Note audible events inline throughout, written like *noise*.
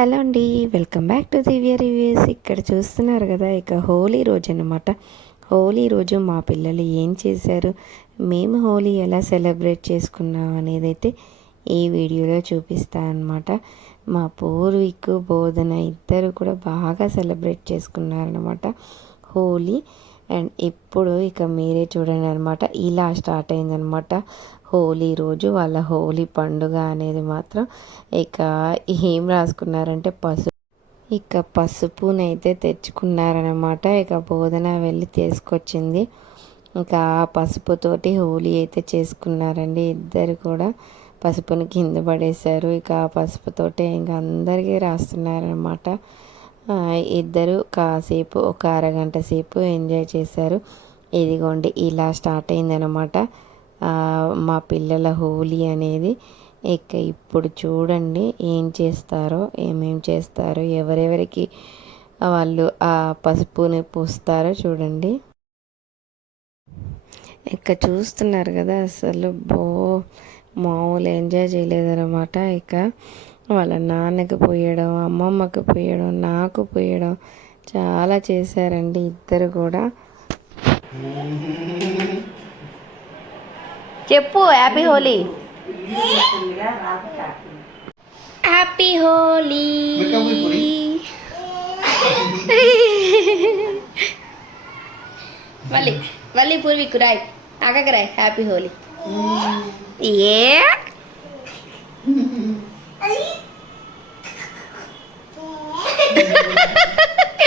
Hello అండి welcome back to Divya reviews. ఇక్కడ చూస్తున్నారు కదా ఇక హోలీ రోజు అనమాట హోలీ రోజు మా పిల్లలు ఏం చేశారు మేము హోలీ ఎలా సెలబ్రేట్ చేసుకున్నాం అనేది అయితే ఈ వీడియోలో చూపిస్తాను అనమాట మా పూర్వీకు బోధన ఇద్దరు కూడా బాగా సెలబ్రేట్ చేసుకున్నారనమాట హోలీ. అండ్ ఇప్పుడు ఇక మీరే చూడండి అనమాట ఇలా స్టార్ట్ అయిందనమాట హోలీ రోజు. వాళ్ళ హోలీ పండుగ అనేది మాత్రం ఇక ఏం రాసుకున్నారంటే పసుపు. ఇక పసుపునైతే తెచ్చుకున్నారనమాట ఇక బోధన వెళ్ళి తీసుకొచ్చింది. ఇంకా ఆ పసుపుతోటి హోలీ అయితే చేసుకున్నారండి. ఇద్దరు కూడా పసుపుని కింద పడేశారు. ఇక ఆ పసుపుతోటి ఇంకా అందరికీ రాస్తున్నారనమాట ఇద్దరు కాసేపు ఒక అరగంట సేపు ఎంజాయ్ చేశారు. ఇదిగోండి ఇలా స్టార్ట్ అయిందనమాట మా పిల్లల హోలీ అనేది ఇక ఇప్పుడు చూడండి ఏం చేస్తారో ఏమేం చేస్తారో ఎవరెవరికి వాళ్ళు ఆ పసుపుని పూస్తారో చూడండి. ఇక చూస్తున్నారు కదా అసలు బో మామూలు ఎంజాయ్ చేయలేదన్నమాట ఇక. వాళ్ళ నాన్నకి పోయడం అమ్మమ్మకి పోయడం నాకు పోయడం చాలా చేశారండి ఇద్దరు కూడా. చెప్పు హ్యాపీ హోలీ హ్యాపీ హోలీ మళ్ళీ మళ్ళీ పూర్వీకు రాయ్. అక్కకి రాయ్ హ్యాపీ హోలీ ఏ?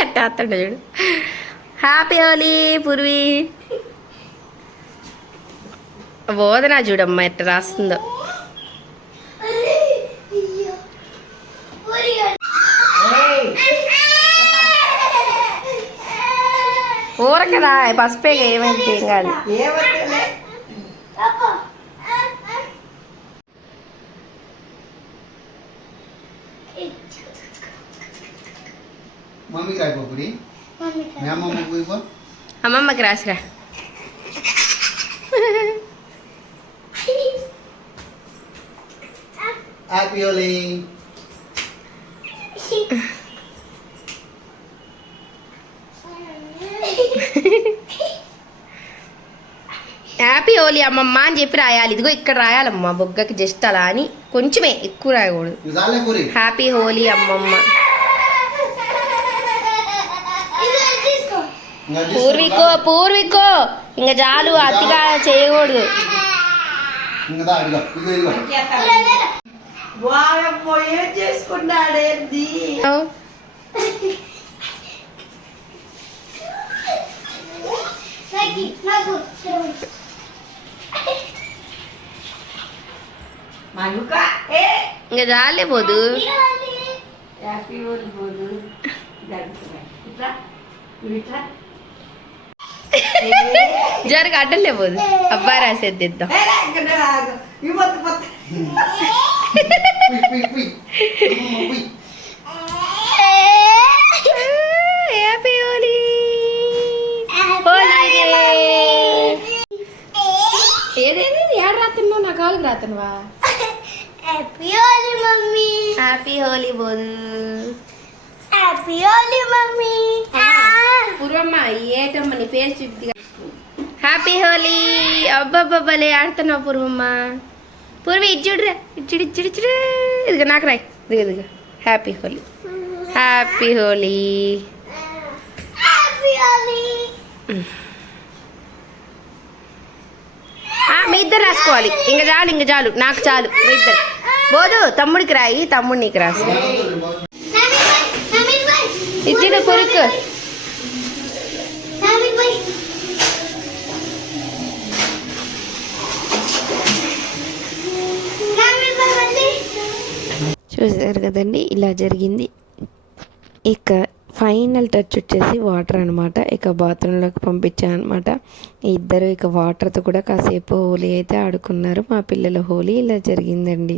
ఎట్టా చూడు హ్యాపీ హోలీ పూర్వి బోధన చూడమ్మా ఎట్ట రాస్తుందో ఊరకరా పసుపేగా ఏమైంది ఏం కాదు మమ్మీకి రాయిపోకుడి మీ అమ్మమ్మకి పోయిపో అమ్మమ్మకి రాసిరా హ్యాపీ హోలీ హ్యాపీ హోలీ అమ్మమ్మ అని చెప్పి రాయాలి. ఇదిగో ఇక్కడ రాయాలమ్మా బొగ్గకి జస్ట్ అలా అని. కొంచెమే ఎక్కువ రాయకూడదు. హ్యాపీ హోలీ అమ్మమ్మ. పూర్వికో పూర్వికో. ఇంకా చాలు అతిగా చేయకూడదు. చేసుకున్నాడేంది? *laughs* మొత్తం. పుయ్, పుయ్, పుయ్. అమ్మమ్మ, పుయ్. హ్యాపీ హోలీ ఏదేది? ఏడు రాతున్నావు నా కాలుకి రాతున్నావా happy Holi mummy happy Holi బోదు happy Holi mummy పూర్వమ్మ ఏటమ్మ నీ పేరు చూపి హ్యాపీ హోలీ అబ్బబ్బబ్బలే ఆడుతున్నావు పూర్వమ్మ. పూర్వి ఇచ్చుడురా ఇచ్చుడు ఇచ్చుడు ఇచ్చుడు ఇదిగో నాకు రాయ్. ఇదిగో ఇదిగో. హ్యాపీ హోలీ హ్యాపీ హోలీ మీ ఇద్దరు రాసుకోవాలి. ఇంకా చాలు ఇంకా చాలు. నాకు చాలు మీ ఇద్దరు. బోదు తమ్ముడికి రాయి తమ్ముడు నీకు రాసి. ఇచ్చిన కొరుకు చూసారు కదండి ఇలా జరిగింది. ఇక ఫైనల్ టచ్ వచ్చేసి వాటర్ అనమాట ఇక బాత్రూంలోకి పంపించాను అనమాట ఇద్దరు ఇక వాటర్తో కూడా కాసేపు హోలీ అయితే ఆడుకున్నారు. మా పిల్లల హోలీ ఇలా జరిగిందండి.